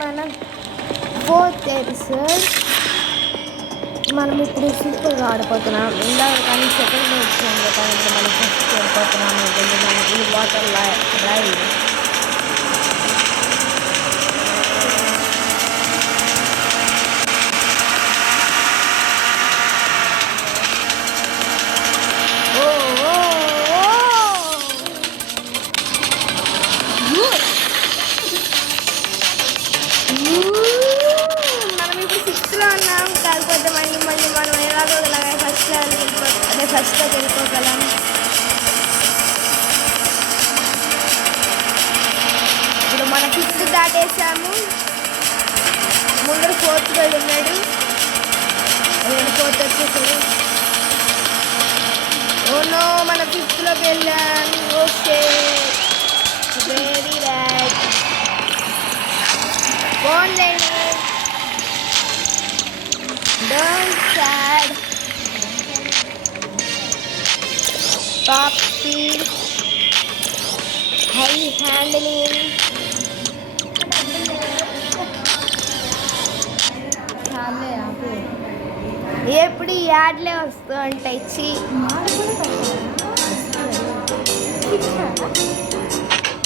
మన 4th episode. మనం ఇప్పుడు సూపర్గా ఆడిపోతున్నాం. ఇందాక కానీ సెకండ్లో వచ్చాం కదా, ఇప్పుడు మనం ఫస్ట్ ఆడిపోతున్నాం. ఇది వాటర్ రైడ్. ఫస్ట్లోకి వెళ్ళిపోగలం. ఇప్పుడు మన 5th దాటేసాము. ముందర 4th ఉన్నాడు. 4th వచ్చేసాడు. ఓనో మన 5thలోకి వెళ్ళాము. Okay, very bad. బాగుందండి. Don't sad. Top speed, high handling, ఎప్పుడు యాడ్లే వస్తూ ఉంటాయి.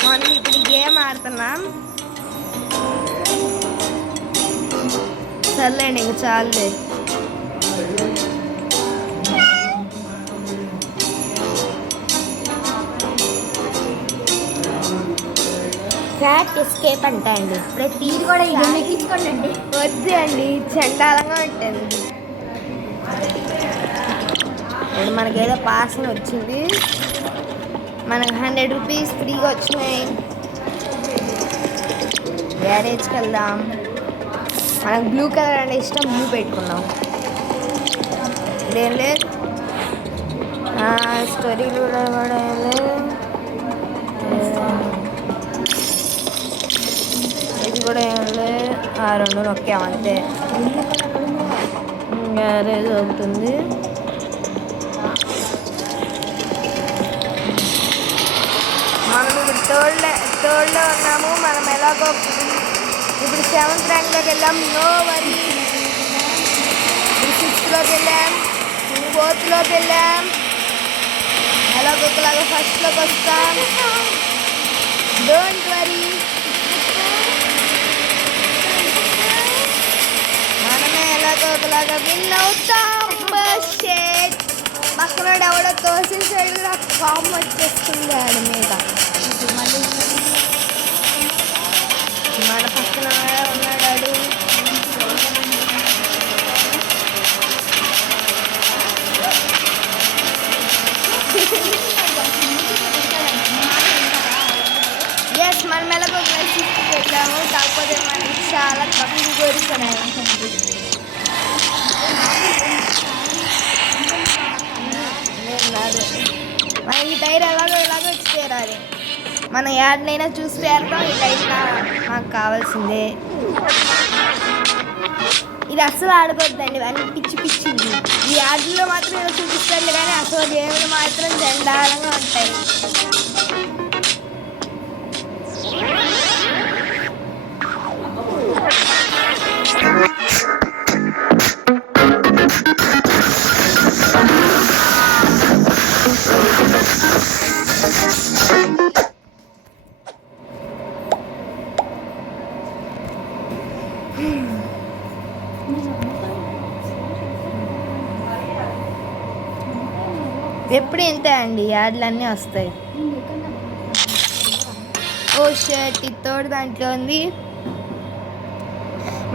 మనం ఇప్పుడు గేమ్ ఆడుతున్నాం. సర్లేండి, ఇంక చాలులే. క్యాట్ ఎస్కేప్ అంట అండి. ప్రతిది కూడా ఎక్కించుకోండి. వద్దు అండి, చండాలంగా ఉంటుంది. ఇప్పుడు మనకేదో పాస్ వచ్చింది. మనకు 100 రూపీస్ ఫ్రీగా వచ్చినాయి. గ్యారేజ్కి వెళ్దాం. మనకు బ్లూ కలర్ అంటే ఇష్టం, బ్లూ పెట్టుకున్నాం. ఇదేం లేదు, స్టోరీలు కూడా కూడా ఏం లేదు. 2 నొక్కామంతే. గ్యారేజ్ అవుతుంది. మనం ఇప్పుడు థర్డ్లో ఉన్నాము. మనం ఎలాగో ఇప్పుడు 7th ర్యాంక్లోకి వెళ్ళాం. No worry. ఇప్పుడు 6thలోకి వెళ్ళాం. 4thలోకి వెళ్ళాం. ఎలాగోలాగా ఫస్ట్లోకి వస్తాం. Don't worry. ఒకలాగా విన్ అవుతాం. పక్కన ఎవడో తోసేసాడు. నాకు కామ్ వచ్చేస్తుంది ఆడి మీద. మన పక్కన ఉన్నాడు. ఎస్, మనం ఎలాగో పెట్టాము. కాకపోతే మనకి చాలా తక్కువ కోరుకున్నాయి. మన ఈ టైర్ ఎలాగో వచ్చి తీరాలి. మన యాడ్నైనా చూసి తీరతాం. ఈ టైర్ నాకు కావాల్సిందే. ఇది అస్సలు ఆడుకోవద్దండి, అన్ని పిచ్చి పిచ్చింది. ఈ యాడ్లో మాత్రం ఏదో చూపిస్తాను, కానీ అసలు గేమ్లు మాత్రం చండాలంగా ఉంటాయి. ఎప్పుడు ఇంతే అండి, యాడ్లన్నీ వస్తాయి. ఓ షర్ట్ ఇతోడు దాంట్లో ఉంది.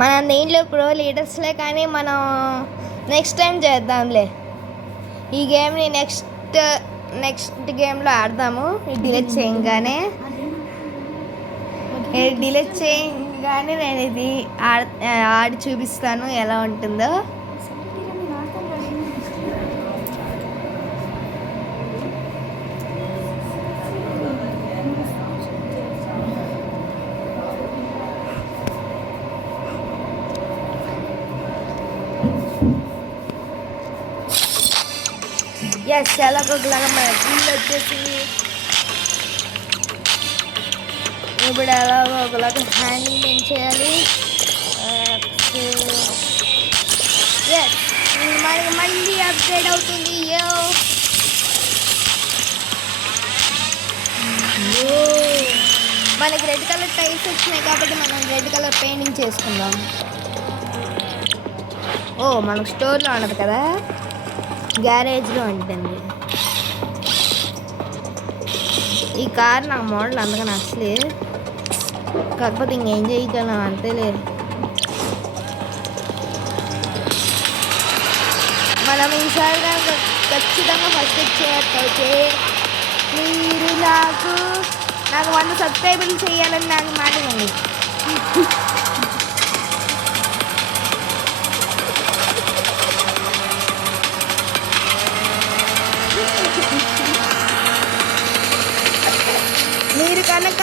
మనం దీంట్లో ప్రో లీడర్స్లే, కానీ మనం నెక్స్ట్ టైం చేద్దాంలే. ఈ గేమ్ని నెక్స్ట్ గేమ్లో ఆడదాము. డిలీట్ చేయగానే నేను ఇది ఆడి చూపిస్తాను ఎలా ఉంటుందో. ఎస్, ఎలాగోలాగా మన టీంలో వచ్చేసి ఇప్పుడు ఎలాగో ఒకలాగా హ్యాండింగ్ ఏం చేయాలి. ఎస్, మనకి మళ్ళీ అప్గ్రేడ్ అవుతుంది. మనకి రెడ్ కలర్ టైల్స్ వచ్చినాయి కాబట్టి మనం రెడ్ కలర్ పెయింటింగ్ చేసుకుందాం. ఓ, మనకు స్టోర్లో ఉండదు కదా, గ్యారేజ్లో ఉంటుంది. ఈ కార్ నాకు మోడల్ అందుగా నచ్చలేదు, కాకపోతే ఇంకేం చేయగలం అంతేలేదు. మనం ఈసారి కనుక ఖచ్చితంగా ఫస్ట్ వచ్చేటైతే మీరు నాకు 100 సబ్స్క్రైబర్లు చేయాలని నాకు మాట ఇవ్వండి. మీరు కనుక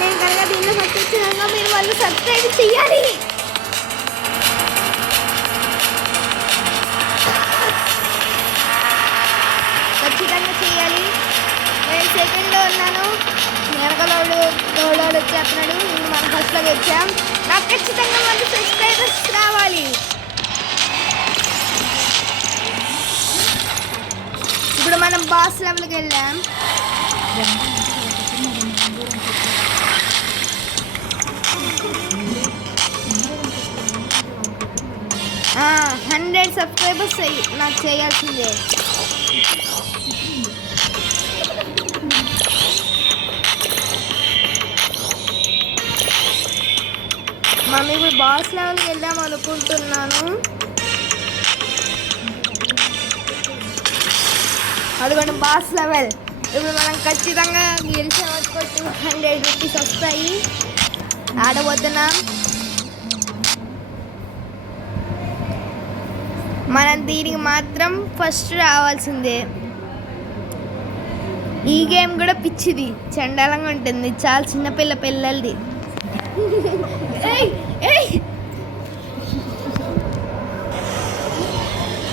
నేను కనుక దీనిలో ఫస్ట్ వచ్చినాక మీరు వాళ్ళు సబ్స్క్రైబ్ చేయాలి. ఖచ్చితంగా చేయాలి. నేను సెకండ్లో ఉన్నాను, వెనకలోడు వచ్చేస్తున్నాడు. నేను మనం ఫస్ట్లోకి వచ్చాం. నాకు ఖచ్చితంగా వాళ్ళు సబ్స్క్రైబర్స్ రావాలి. ఇప్పుడు మనం బాస్ లెవెల్కి వెళ్ళాం. 100 సబ్స్క్రైబర్స్ నాకు చేయాల్సిందే. మనం ఇప్పుడు బాస్ లెవెల్కి వెళ్దాం అనుకుంటున్నాను. అదిగోండి బాస్ లెవెల్. ఇప్పుడు మనం ఖచ్చితంగా గెలిచామనుకో 200 రూపీస్ వస్తాయి. ఆడబోతున్నాం. మనం దీనికి మాత్రం ఫస్ట్ రావాల్సిందే. ఈ గేమ్ కూడా పిచ్చిది, చండాలంగా ఉంటుంది, చాలా పిల్లలది.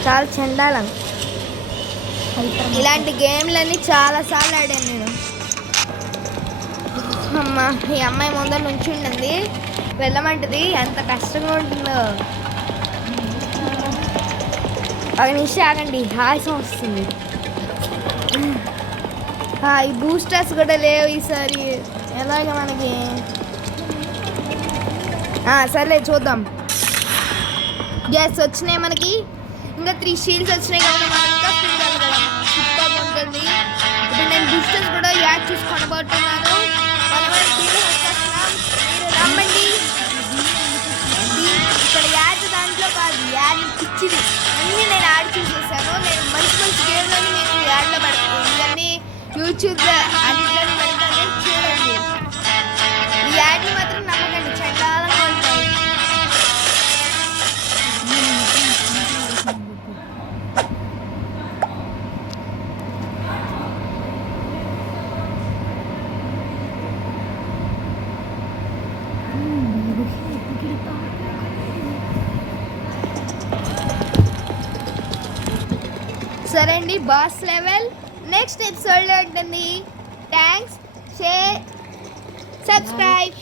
చాలా చండాలం. ఇలాంటి గేమ్లన్నీ చాలాసార్లు ఆడాను నేను. ఈ అమ్మాయి ముందర నుంచి ఉండింది, వెళ్ళమంటది, ఎంత కష్టంగా ఉంటుందో. ఒక నిమిషం ఆగండి, హాయిసం వస్తుంది. ఈ బూస్టర్స్ కూడా లేవు ఈసారి, ఎలాగ మనకి. సర్లే చూద్దాం. గ్యాస్ వచ్చినాయి మనకి, ఇంకా 3 షీల్డ్స్ వచ్చినాయి కాబట్టి మనం ఇంకా స్పీడ్ వెళ్ళగలం. సూపర్గా ఉంటుంది. ఇప్పుడు నేను బూస్టర్స్ కూడా యాడ్ చేసి కొనబోతున్నాను. రమ్మండి. ఇక్కడ యాడ్ దాంట్లో కాదు, యాడ్ ఇచ్చిది అన్నీ నేను యాడ్ చేసేసాను. నేను మంచి గేమ్లని మీకు యాడ్లో పెడతాను. ఇవన్నీ యూట్యూబ్లో అన్నింటిలో పెడతాను, చూడండి. ఈ యాడ్ని మాత్రం నమ్మకండి, చండాలంగా ఉంటాయి. సరే అండి, బాస్ లెవెల్ నెక్స్ట్ ఎపిసోడ్లో ఉంటుంది. Thanks, share, subscribe.